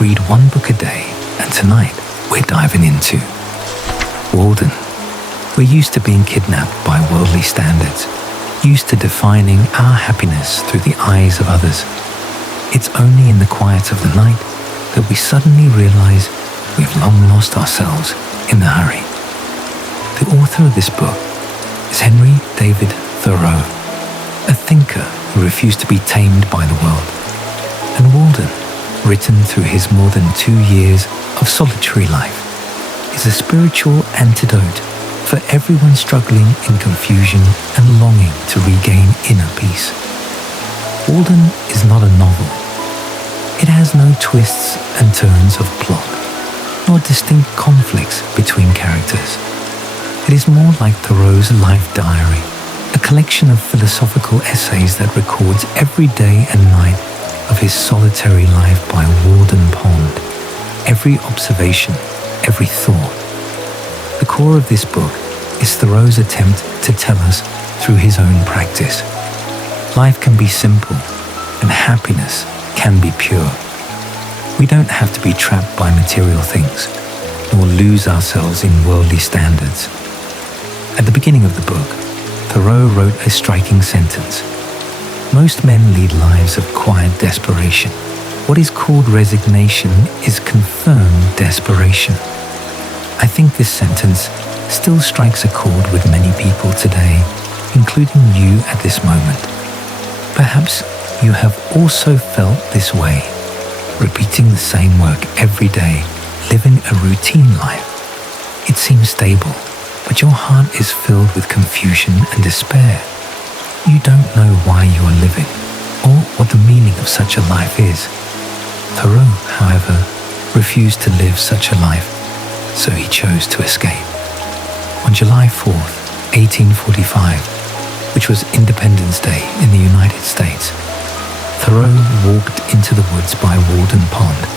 read one book a day, and tonight we're diving into Walden. We're used to being kidnapped by worldly standards, used to defining our happiness through the eyes of others. It's only in the quiet of the night that we suddenly realize we've long lost ourselves in the hurry. The author of this book is Henry David Thoreau, a thinker who refused to be tamed by the world. And Walden, written through his more than 2 years of solitary life, is a spiritual antidote for everyone struggling in confusion and longing to regain inner peace. Walden is not a novel. It has no twists and turns of plot, nor distinct conflicts between characters. It is more like Thoreau's life diary, a collection of philosophical essays that records every day and night of his solitary life by Walden Pond, every observation, every thought. The core of this book is Thoreau's attempt to tell us through his own practice. Life can be simple, and happiness can be pure. We don't have to be trapped by material things, nor lose ourselves in worldly standards. At the beginning of the book, Thoreau wrote a striking sentence. Most men lead lives of quiet desperation. What is called resignation is confirmed desperation. I think this sentence still strikes a chord with many people today, including you at this moment. Perhaps you have also felt this way, repeating the same work every day, living a routine life. It seems stable, but your heart is filled with confusion and despair. You don't know why you are living, or what the meaning of such a life is. Thoreau, however, refused to live such a life, so he chose to escape. On July 4th, 1845, which was Independence Day in the United States, Thoreau walked into the woods by Walden Pond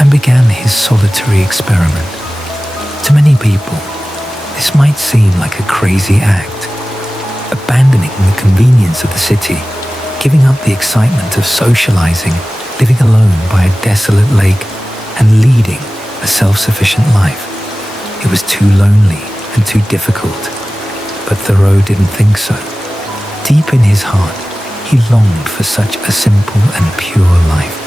and began his solitary experiment. To many people, this might seem like a crazy act, abandoning the convenience of the city, giving up the excitement of socializing, living alone by a desolate lake, and leading a self-sufficient life. It was too lonely and too difficult, but Thoreau didn't think so. Deep in his heart, he longed for such a simple and pure life.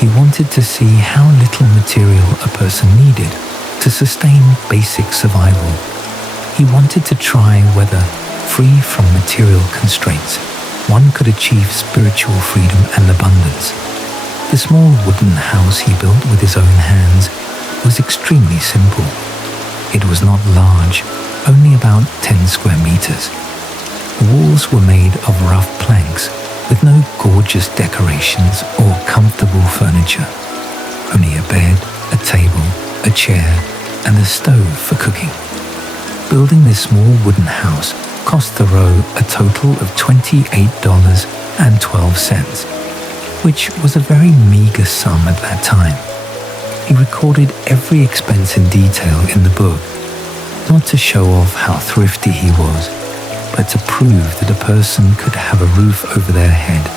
He wanted to see how little material a person needed to sustain basic survival. He wanted to try whether, free from material constraints, one could achieve spiritual freedom and abundance. The small wooden house he built with his own hands was extremely simple. It was not large, only about 10 square meters. The walls were made of rough planks with no gorgeous decorations or comfortable furniture. Only a bed, a table, a chair, and a stove for cooking. Building this small wooden house cost Thoreau a total of $28.12, which was a very meager sum at that time. He recorded every expense in detail in the book, not to show off how thrifty he was, but to prove that a person could have a roof over their head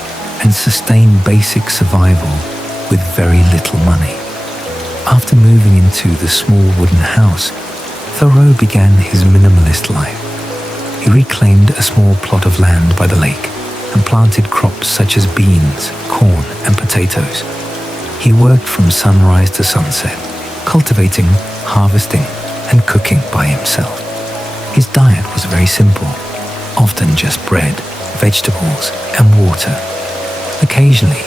and sustain basic survival with very little money. After moving into the small wooden house, Thoreau began his minimalist life. He reclaimed a small plot of land by the lake and planted crops such as beans, corn, and potatoes. He worked from sunrise to sunset, cultivating, harvesting, and cooking by himself. His diet was very simple, often just bread, vegetables, and water. Occasionally,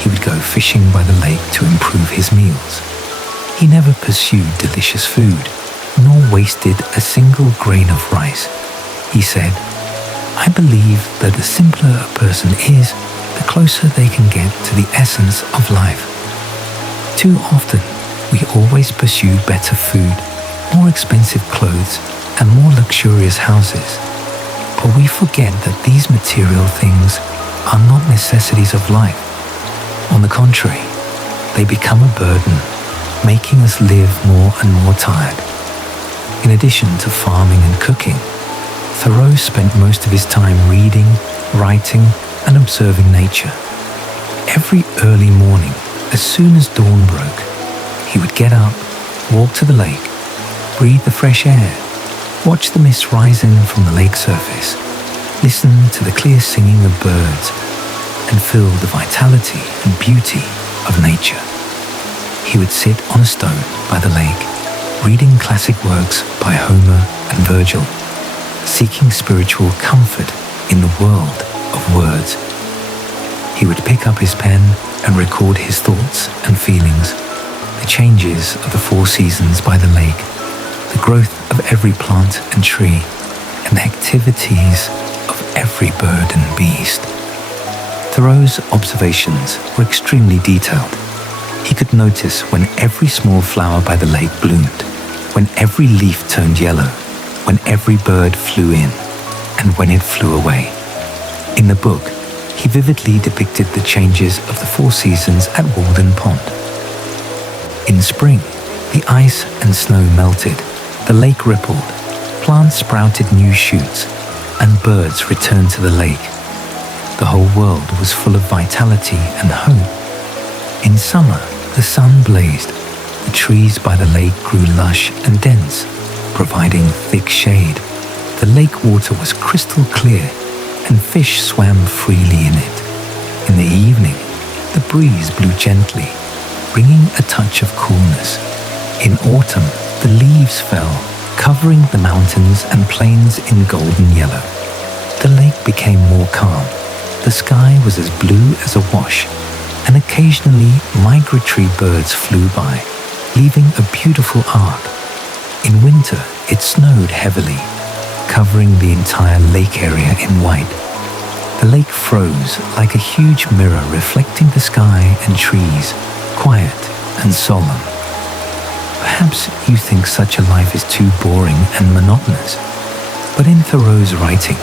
he would go fishing by the lake to improve his meals. He never pursued delicious food, nor wasted a single grain of rice. He said, "I believe that the simpler a person is, the closer they can get to the essence of life." Too often, we always pursue better food, more expensive clothes, and more luxurious houses. But we forget that these material things are not necessities of life. On the contrary, they become a burden, making us live more and more tired. In addition to farming and cooking, Thoreau spent most of his time reading, writing, and observing nature. Every early morning, as soon as dawn broke, he would get up, walk to the lake, breathe the fresh air, watch the mist rising from the lake surface, listen to the clear singing of birds, and feel the vitality and beauty of nature. He would sit on a stone by the lake, reading classic works by Homer and Virgil, seeking spiritual comfort in the world of words. He would pick up his pen and record his thoughts and feelings, the changes of the 4 seasons by the lake, the growth of every plant and tree, and the activities of every bird and beast. Thoreau's observations were extremely detailed. He could notice when every small flower by the lake bloomed, when every leaf turned yellow, when every bird flew in, and when it flew away. In the book, he vividly depicted the changes of the 4 seasons at Walden Pond. In spring, the ice and snow melted, the lake rippled, plants sprouted new shoots, and birds returned to the lake. The whole world was full of vitality and hope. In summer, the sun blazed, the trees by the lake grew lush and dense, providing thick shade. The lake water was crystal clear, and fish swam freely in it. In the evening, the breeze blew gently, bringing a touch of coolness. In autumn, the leaves fell, covering the mountains and plains in golden yellow. The lake became more calm. The sky was as blue as a wash, and occasionally migratory birds flew by, leaving a beautiful arc. In winter, it snowed heavily, covering the entire lake area in white. The lake froze like a huge mirror reflecting the sky and trees, quiet and solemn. Perhaps you think such a life is too boring and monotonous, but in Thoreau's writing,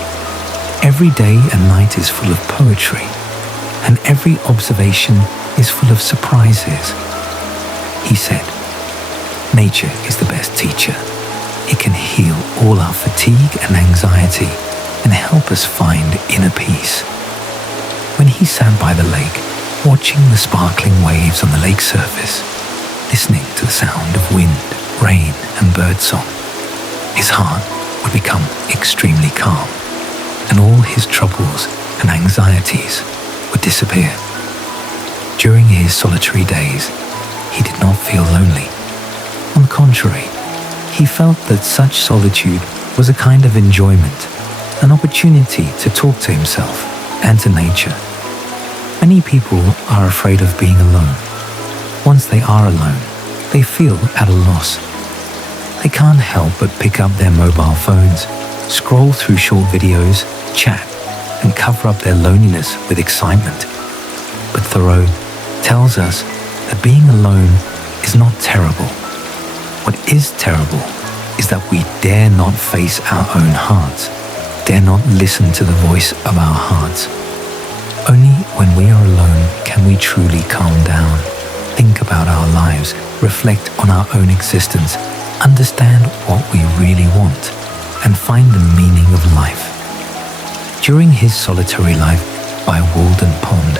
every day and night is full of poetry, and every observation is full of surprises. He said, "Nature is the best teacher. It can heal all our fatigue and anxiety and help us find inner peace." When he sat by the lake, watching the sparkling waves on the lake surface, listening to the sound of wind, rain, and birdsong, his heart would become extremely calm, and all his troubles and anxieties would disappear. During his solitary days, he did not feel lonely. On the contrary, he felt that such solitude was a kind of enjoyment, an opportunity to talk to himself and to nature. Many people are afraid of being alone. Once they are alone, they feel at a loss. They can't help but pick up their mobile phones, scroll through short videos, chat, and cover up their loneliness with excitement. But Thoreau tells us that being alone is not terrible. What is terrible is that we dare not face our own hearts, dare not listen to the voice of our hearts. Only when we are alone can we truly calm down, think about our lives, reflect on our own existence, understand what we really want, and find the meaning of life. During his solitary life by Walden Pond,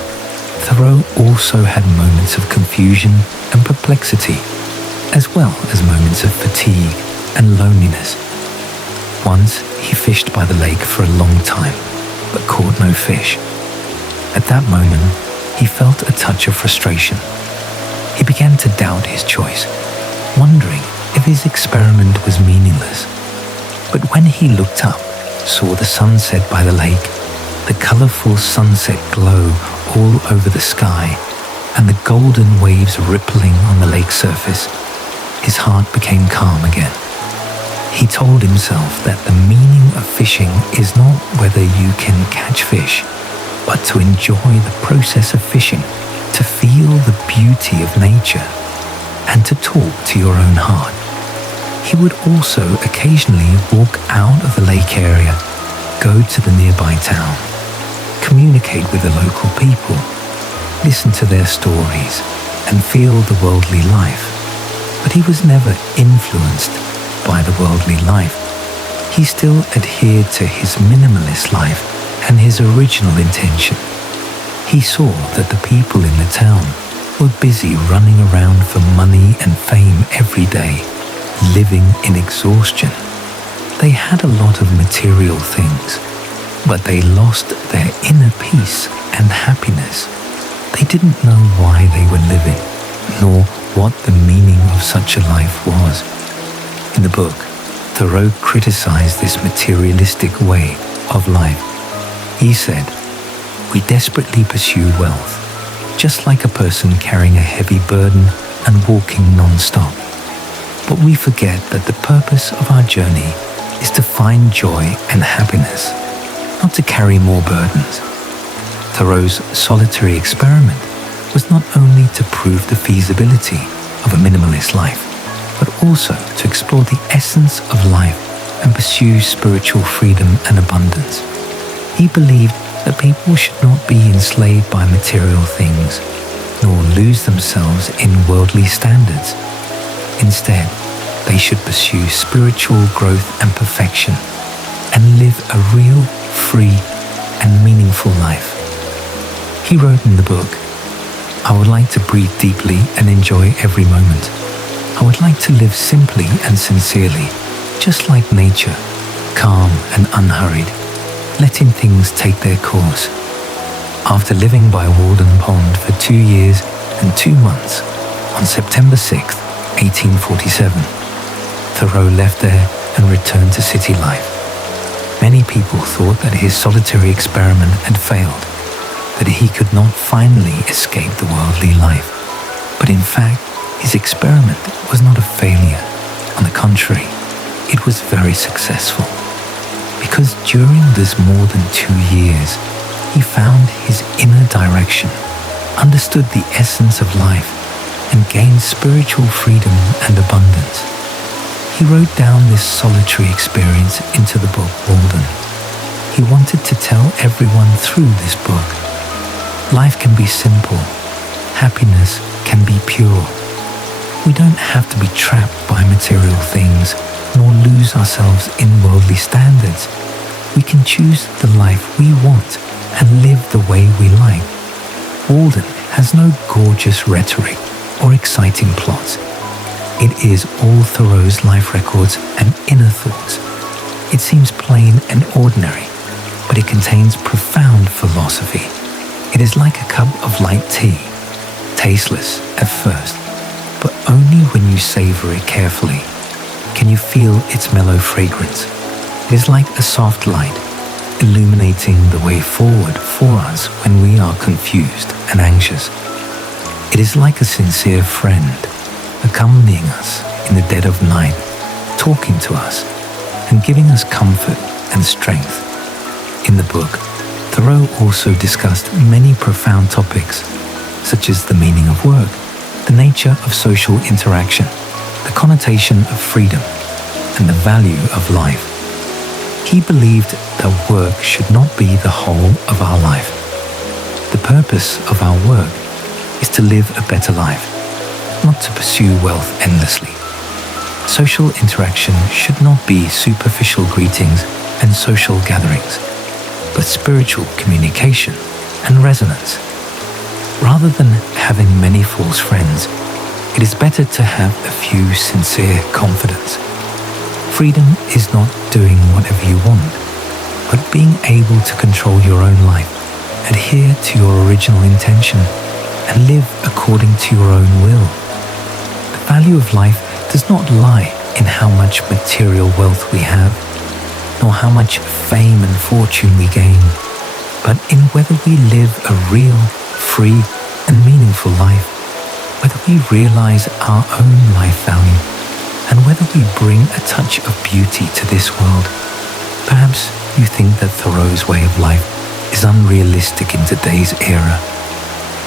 Thoreau also had moments of confusion and perplexity, as well as moments of fatigue and loneliness. Once he fished by the lake for a long time, but caught no fish. At that moment, he felt a touch of frustration. He began to doubt his choice, wondering if his experiment was meaningless. But when he looked up, saw the sunset by the lake, the colorful sunset glow all over the sky, and the golden waves rippling on the lake surface, his heart became calm again. He told himself that the meaning of fishing is not whether you can catch fish, but to enjoy the process of fishing, to feel the beauty of nature, and to talk to your own heart. He would also occasionally walk out of the lake area, go to the nearby town, communicate with the local people, listen to their stories, and feel the worldly life. But he was never influenced by the worldly life. He still adhered to his minimalist life and his original intention. He saw that the people in the town were busy running around for money money and fame every day, living in exhaustion. They had a lot of material things, but they lost their inner peace and happiness. They didn't know why they were living, nor what the meaning of such a life was. In the book, Thoreau criticized this materialistic way of life. He said, "We desperately pursue wealth, just like a person carrying a heavy burden and walking non-stop. But we forget that the purpose of our journey is to find joy and happiness, not to carry more burdens." Thoreau's solitary experiment was not only to prove the feasibility of a minimalist life, but also to explore the essence of life and pursue spiritual freedom and abundance. He believed that people should not be enslaved by material things, nor lose themselves in worldly standards. Instead, they should pursue spiritual growth and perfection, and live a real, free, and meaningful life. He wrote in the book, "I would like to breathe deeply and enjoy every moment. I would like to live simply and sincerely, just like nature, calm and unhurried, letting things take their course." After living by Walden Pond for 2 years and 2 months, on September 6, 1847, Thoreau left there and returned to city life. Many people thought that his solitary experiment had failed, that he could not finally escape the worldly life. But in fact, his experiment was not a failure. On the contrary, it was very successful. Because during this more than 2 years, he found his inner direction, understood the essence of life, and gained spiritual freedom and abundance. He wrote down this solitary experience into the book Walden. He wanted to tell everyone through this book. Life can be simple. Happiness can be pure. We don't have to be trapped by material things, nor lose ourselves in worldly standards. We can choose the life we want and live the way we like. Walden has no gorgeous rhetoric or exciting plots. It is all Thoreau's life records and inner thoughts. It seems plain and ordinary, but it contains profound philosophy. It is like a cup of light tea, tasteless at first, but only when you savor it carefully can you feel its mellow fragrance. It is like a soft light, illuminating the way forward for us when we are confused and anxious. It is like a sincere friend, accompanying us in the dead of night, talking to us and giving us comfort and strength. In the book, Thoreau also discussed many profound topics, such as the meaning of work, the nature of social interaction, the connotation of freedom, and the value of life. He believed that work should not be the whole of our life. The purpose of our work is to live a better life, not to pursue wealth endlessly. Social interaction should not be superficial greetings and social gatherings, but spiritual communication and resonance. Rather than having many false friends, it is better to have a few sincere confidants. Freedom is not doing whatever you want, but being able to control your own life, adhere to your original intention, and live according to your own will. The value of life does not lie in how much material wealth we have, nor how much fame and fortune we gain, but in whether we live a real, free, and meaningful life, whether we realize our own life value, and whether we bring a touch of beauty to this world. Perhaps you think that Thoreau's way of life is unrealistic in today's era.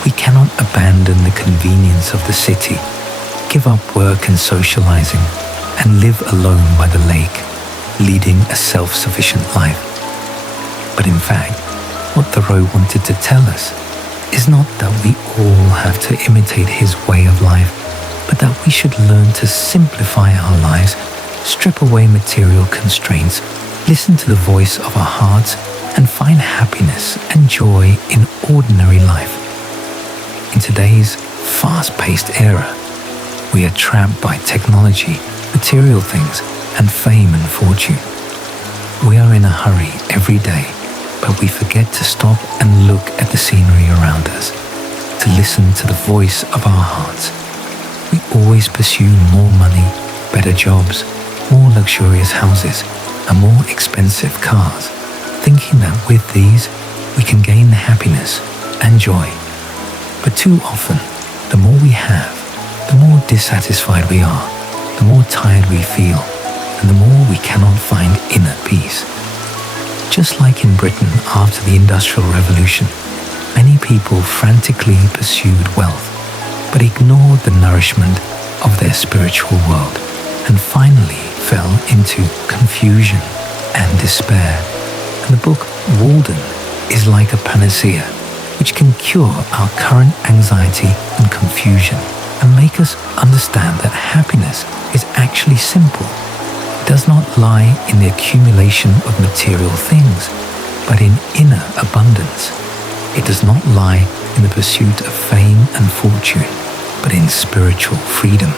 We cannot abandon the convenience of the city, give up work and socializing, and live alone by the lake, leading a self-sufficient life. But in fact, what Thoreau wanted to tell us is not that we all have to imitate his way of life, but that we should learn to simplify our lives, strip away material constraints, listen to the voice of our hearts, and find happiness and joy in ordinary life. In today's fast-paced era, We are trapped by technology, material things, and fame and fortune. We are in a hurry every day, but we forget to stop and look at the scenery around us, to listen to the voice of our hearts. We always pursue more money, better jobs, more luxurious houses, and more expensive cars, thinking that with these we can gain happiness and joy. But too often, the more we have, the more dissatisfied we are, the more tired we feel, and the more we cannot find inner peace. Just like in Britain after the Industrial Revolution, many people frantically pursued wealth, but ignored the nourishment of their spiritual world, and finally fell into confusion and despair. And the book Walden is like a panacea, which can cure our current anxiety and confusion and make us understand that happiness is actually simple. It does not lie in the accumulation of material things, but in inner abundance. It does not lie in the pursuit of fame and fortune, but in spiritual freedom.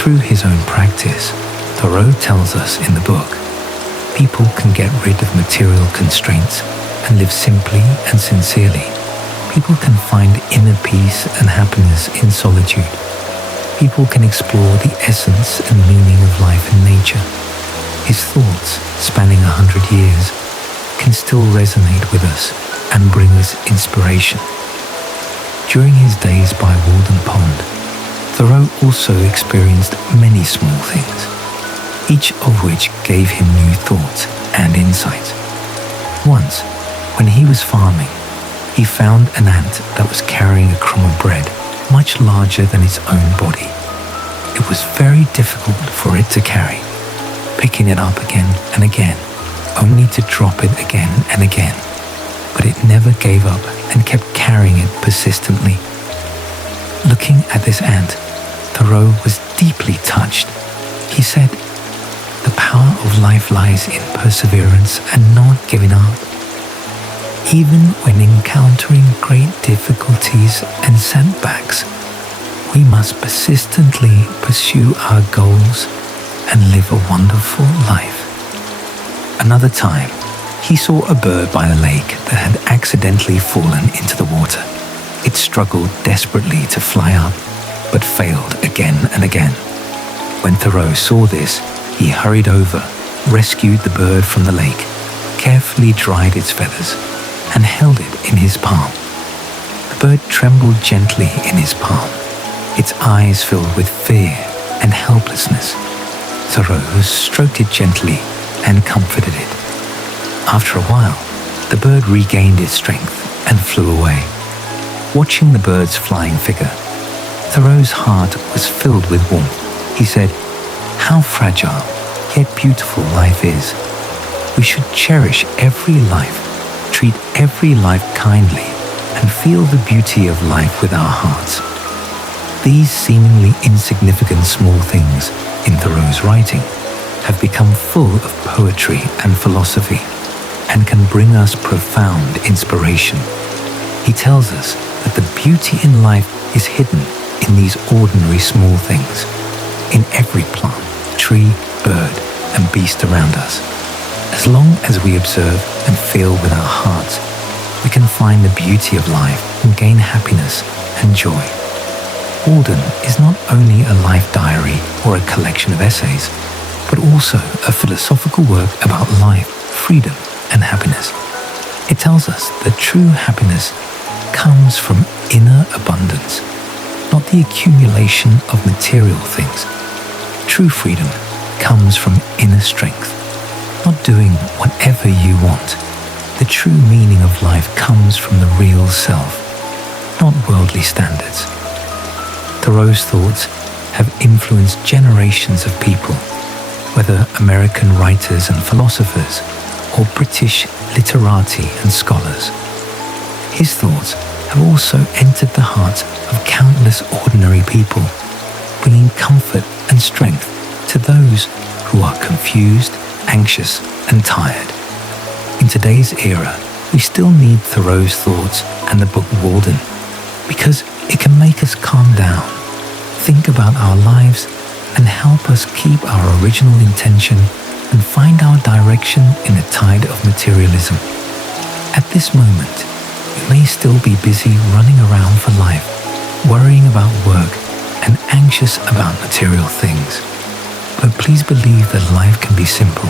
Through his own practice, Thoreau tells us in the book, people can get rid of material constraints and live simply and sincerely. People can find inner peace and happiness in solitude. People can explore the essence and meaning of life in nature. His thoughts, spanning 100 years, can still resonate with us and bring us inspiration. During his days by Walden Pond, Thoreau also experienced many small things, each of which gave him new thoughts and insights. Once, when he was farming, he found an ant that was carrying a crumb of bread much larger than its own body. It was very difficult for it to carry, picking it up again and again, only to drop it again and again. But it never gave up and kept carrying it persistently. Looking at this ant, Thoreau was deeply touched. He said, "The power of life lies in perseverance and not giving up. Even when encountering great difficulties and setbacks, we must persistently pursue our goals and live a wonderful life." Another time, he saw a bird by the lake that had accidentally fallen into the water. It struggled desperately to fly up, but failed again and again. When Thoreau saw this, he hurried over, rescued the bird from the lake, carefully dried its feathers, and held it in his palm. The bird trembled gently in his palm, its eyes filled with fear and helplessness. Thoreau stroked it gently and comforted it. After a while, the bird regained its strength and flew away. Watching the bird's flying figure, Thoreau's heart was filled with warmth. He said, "How fragile yet beautiful life is. We should cherish every life, treat every life kindly, and feel the beauty of life with our hearts." These seemingly insignificant small things in Thoreau's writing have become full of poetry and philosophy and can bring us profound inspiration. He tells us that the beauty in life is hidden in these ordinary small things, in every plant, tree, bird, and beast around us. As long as we observe and feel with our hearts, we can find the beauty of life and gain happiness and joy. Walden is not only a life diary or a collection of essays, but also a philosophical work about life, freedom, and happiness. It tells us that true happiness comes from inner abundance, not the accumulation of material things. True freedom comes from inner strength, not doing whatever you want. The true meaning of life comes from the real self, not worldly standards. Thoreau's thoughts have influenced generations of people, whether American writers and philosophers or British literati and scholars. His thoughts have also entered the hearts of countless ordinary people, bringing comfort and strength to those who are confused, anxious, and tired. In today's era, we still need Thoreau's thoughts and the book Walden, because it can make us calm down, think about our lives and help us keep our original intention and find our direction in a tide of materialism. At this moment, you may still be busy running around for life, worrying about work and anxious about material things. But please believe that life can be simple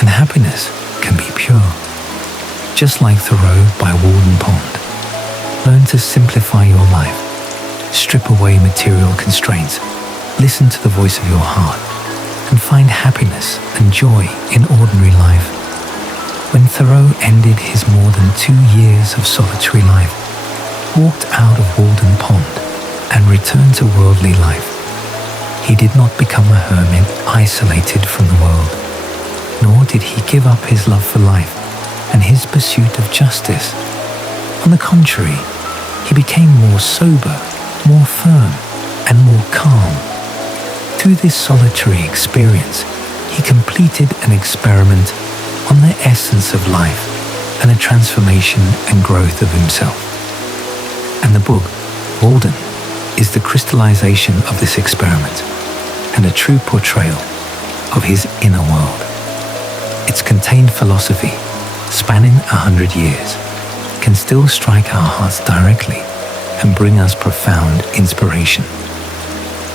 and happiness can be pure. Just like Thoreau by Walden Pond, learn to simplify your life, strip away material constraints, listen to the voice of your heart, and find happiness and joy in ordinary life. When Thoreau ended his more than 2 years of solitary life, walked out of Walden Pond, and returned to worldly life, he did not become a hermit isolated from the world, nor did he give up his love for life and his pursuit of justice. On the contrary, he became more sober, more firm, and more calm. Through this solitary experience, he completed an experiment on the essence of life and a transformation and growth of himself. And the book, Walden, is the crystallization of this experiment and a true portrayal of his inner world. Its contained philosophy, spanning 100 years, can still strike our hearts directly and bring us profound inspiration.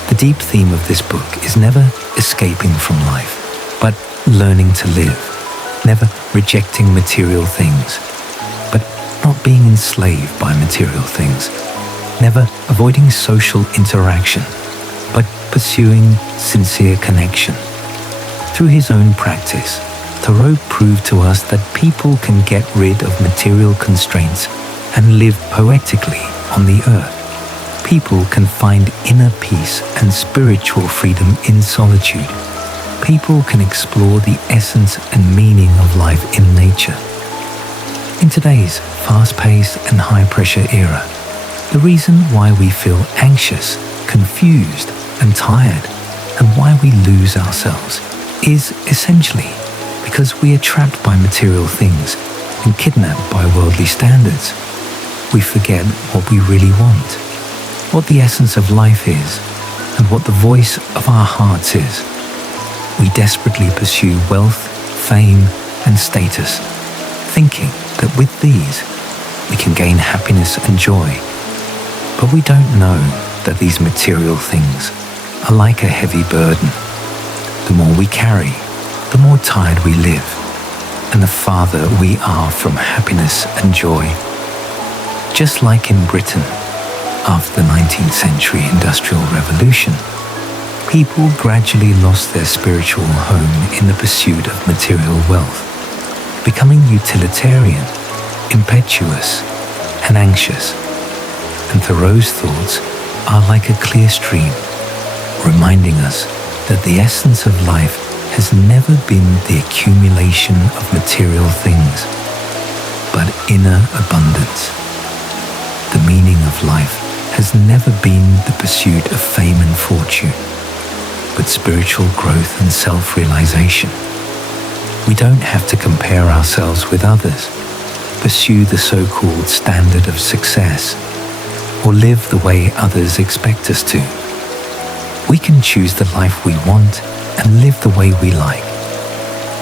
The deep theme of this book is never escaping from life, but learning to live, never rejecting material things, but not being enslaved by material things, never avoiding social interaction, but pursuing sincere connection. Through his own practice, Thoreau proved to us that people can get rid of material constraints and live poetically on the earth. People can find inner peace and spiritual freedom in solitude. People can explore the essence and meaning of life in nature. In today's fast-paced and high-pressure era, the reason why we feel anxious, confused, and tired, and why we lose ourselves is essentially because we are trapped by material things and kidnapped by worldly standards. We forget what we really want, what the essence of life is, and what the voice of our hearts is. We desperately pursue wealth, fame, and status, thinking that with these we can gain happiness and joy. But we don't know that these material things are like a heavy burden. The more we carry, the more tired we live, and the farther we are from happiness and joy. Just like in Britain, after the 19th century Industrial Revolution, people gradually lost their spiritual home in the pursuit of material wealth, becoming utilitarian, impetuous, and anxious. And Thoreau's thoughts are like a clear stream, reminding us that the essence of life has never been the accumulation of material things, but inner abundance. The meaning of life has never been the pursuit of fame and fortune, but spiritual growth and self-realization. We don't have to compare ourselves with others, pursue the so-called standard of success, or live the way others expect us to. We can choose the life we want and live the way we like.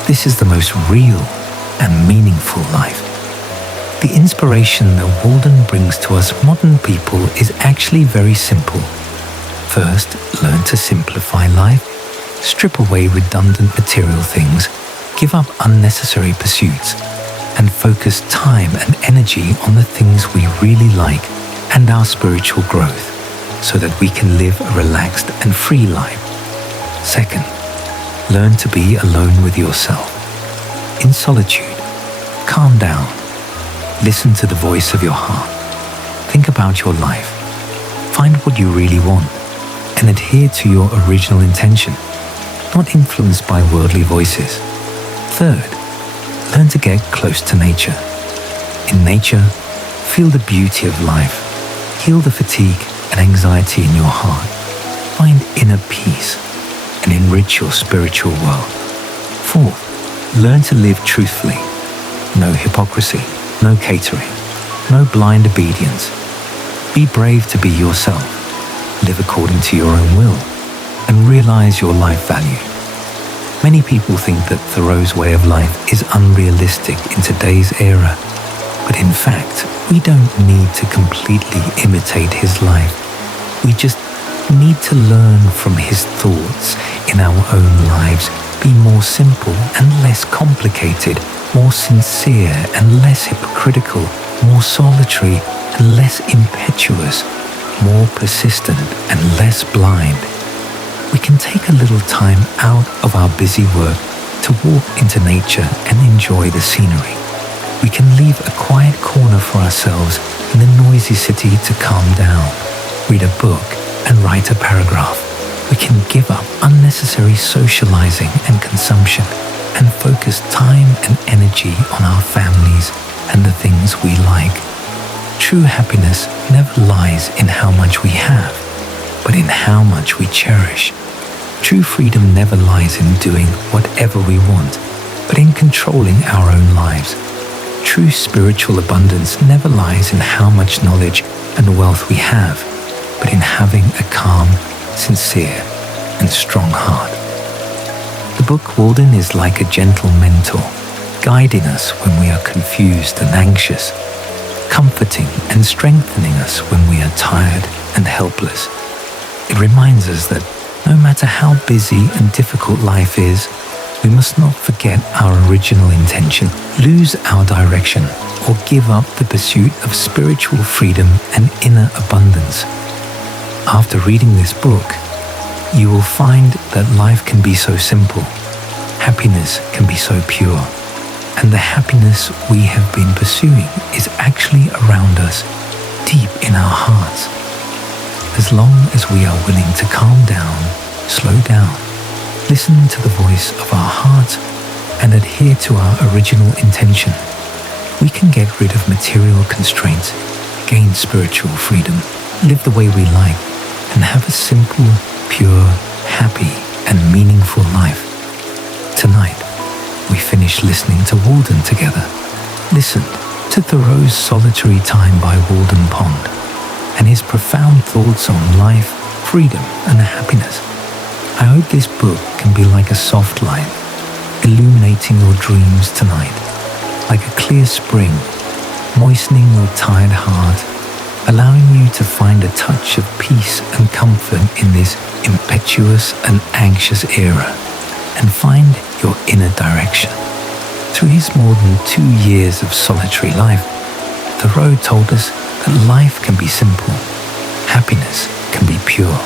This is the most real and meaningful life. The inspiration that Walden brings to us modern people is actually very simple. First, learn to simplify life, strip away redundant material things, give up unnecessary pursuits, and focus time and energy on the things we really like and our spiritual growth, so that we can live a relaxed and free life. Second, learn to be alone with yourself. In solitude, calm down. Listen to the voice of your heart. Think about your life. Find what you really want and adhere to your original intention, not influenced by worldly voices. Third, learn to get close to nature. In nature, feel the beauty of life. Heal the fatigue and anxiety in your heart. Find inner peace and enrich your spiritual world. Fourth, learn to live truthfully. No hypocrisy, no catering, no blind obedience. Be brave to be yourself. live according to your own will, and realize your life value. Many people think that Thoreau's way of life is unrealistic in today's era, but in fact, we don't need to completely imitate his life. We just need to learn from his thoughts in our own lives, be more simple and less complicated, more sincere and less hypocritical, more solitary and less impetuous, more persistent and less blind. We can take a little time out of our busy work to walk into nature and enjoy the scenery. We can leave a quiet corner for ourselves in the noisy city to calm down, read a book, and write a paragraph. We can give up unnecessary socializing and consumption and focus time and energy on our families and the things we like. True happiness never lies in how much we have, but in how much we cherish. True freedom never lies in doing whatever we want, but in controlling our own lives. True spiritual abundance never lies in how much knowledge and wealth we have, but in having a calm, sincere, and strong heart. The book Walden is like a gentle mentor, guiding us when we are confused and anxious, comforting and strengthening us when we are tired and helpless. It reminds us that no matter how busy and difficult life is, we must not forget our original intention, lose our direction, or give up the pursuit of spiritual freedom and inner abundance. After reading this book, you will find that life can be so simple, happiness can be so pure, and the happiness we have been pursuing is actually around us, deep in our hearts. As long as we are willing to calm down, slow down, listen to the voice of our heart, and adhere to our original intention, we can get rid of material constraints, gain spiritual freedom, live the way we like, and have a simple, pure, happy, and meaningful life. Tonight, we finished listening to Walden together, listened to Thoreau's Solitary Time by Walden Pond, and his profound thoughts on life, freedom, and happiness. I hope this book can be like a soft light, illuminating your dreams tonight, like a clear spring, moistening your tired heart, allowing you to find a touch of peace and comfort in this impetuous and anxious era, and find your inner direction. Through his more than 2 years of solitary life, Thoreau told us that life can be simple, happiness can be pure.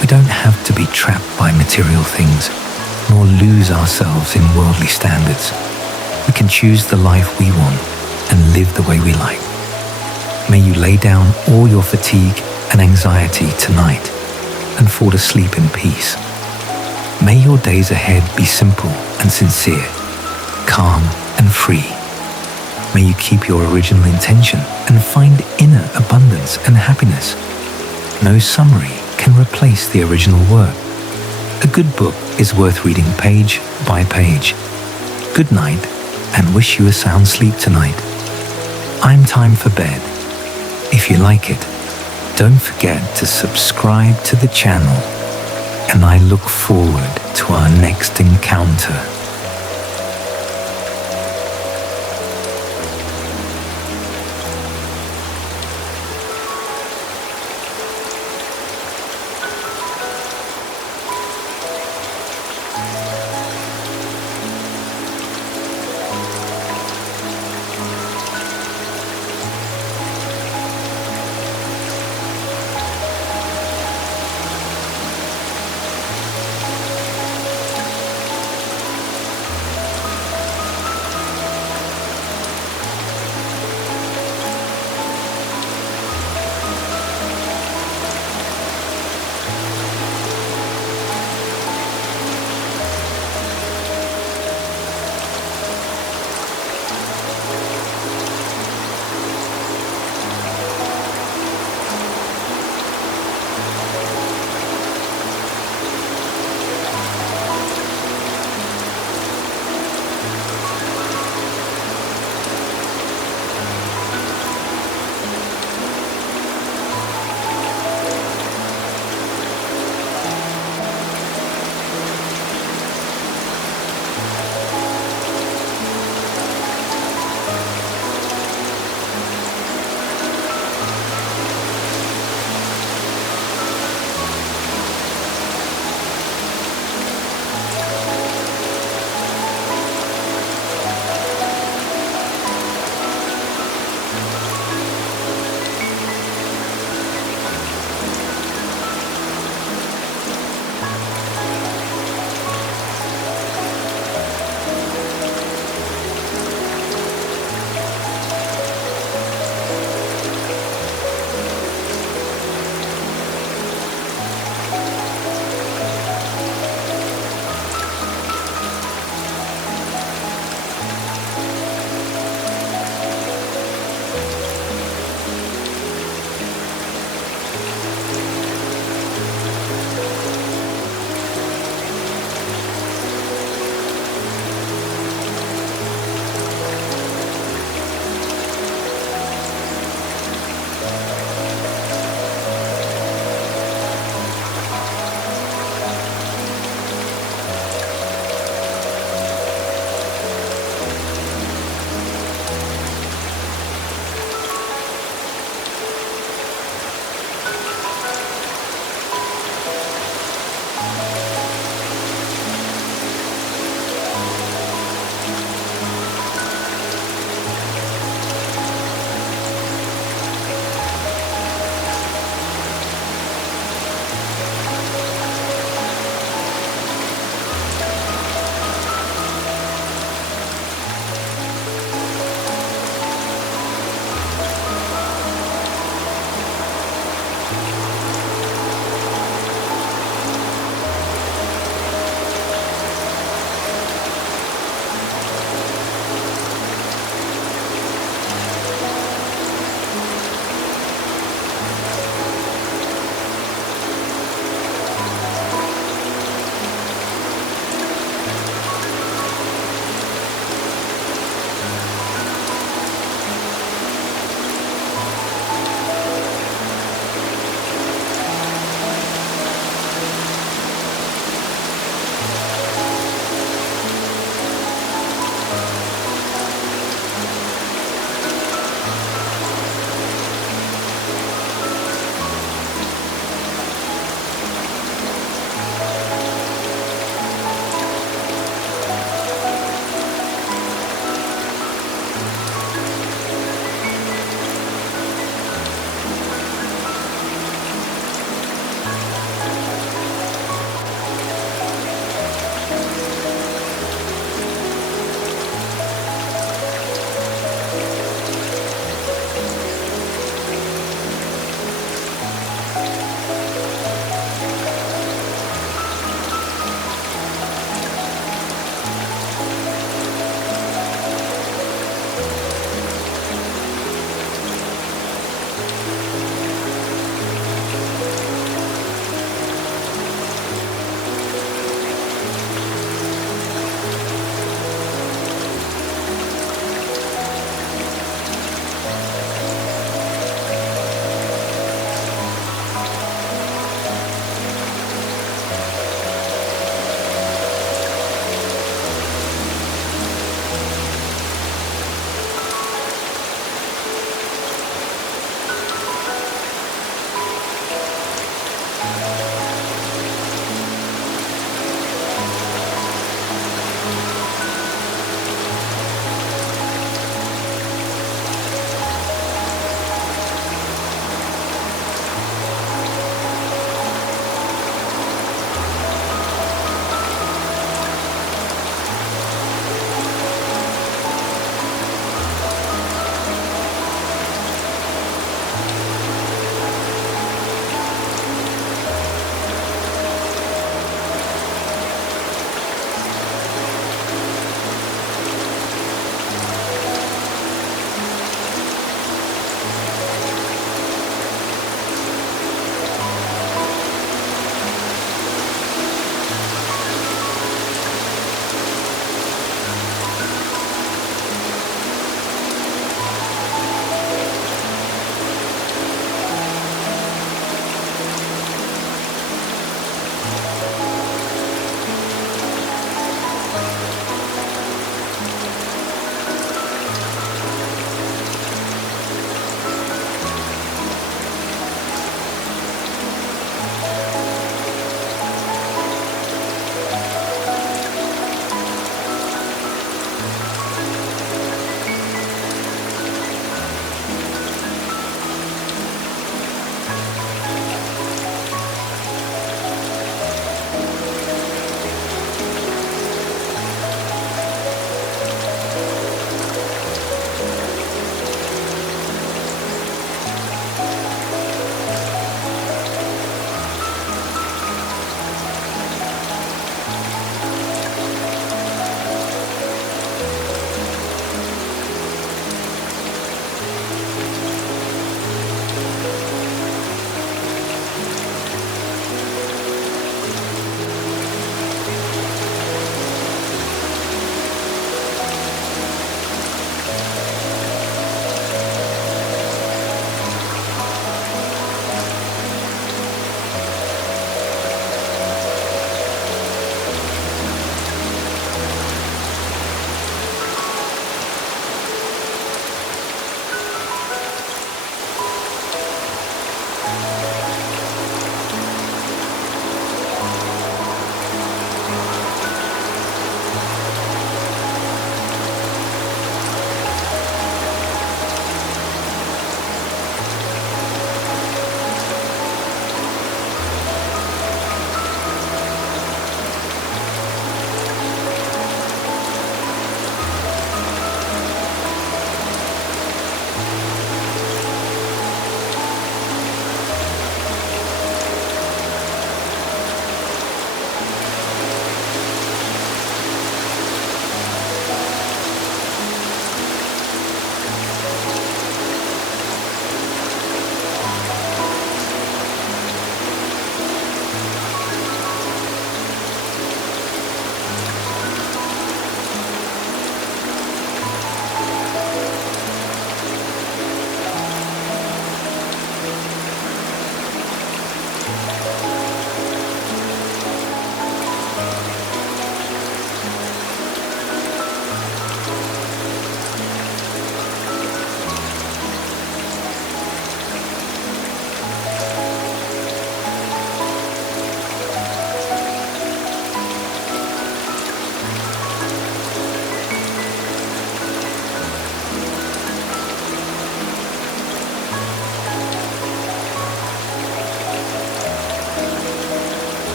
We don't have to be trapped by material things, nor lose ourselves in worldly standards. We can choose the life we want and live the way we like. May you lay down all your fatigue and anxiety tonight and fall asleep in peace. May your days ahead be simple and sincere, calm and free. May you keep your original intention and find inner abundance and happiness. No summary can replace the original work. A good book is worth reading page by page. Good night, and wish you a sound sleep tonight. I'm time for bed. If you like it, don't forget to subscribe to the channel, and I look forward to our next encounter.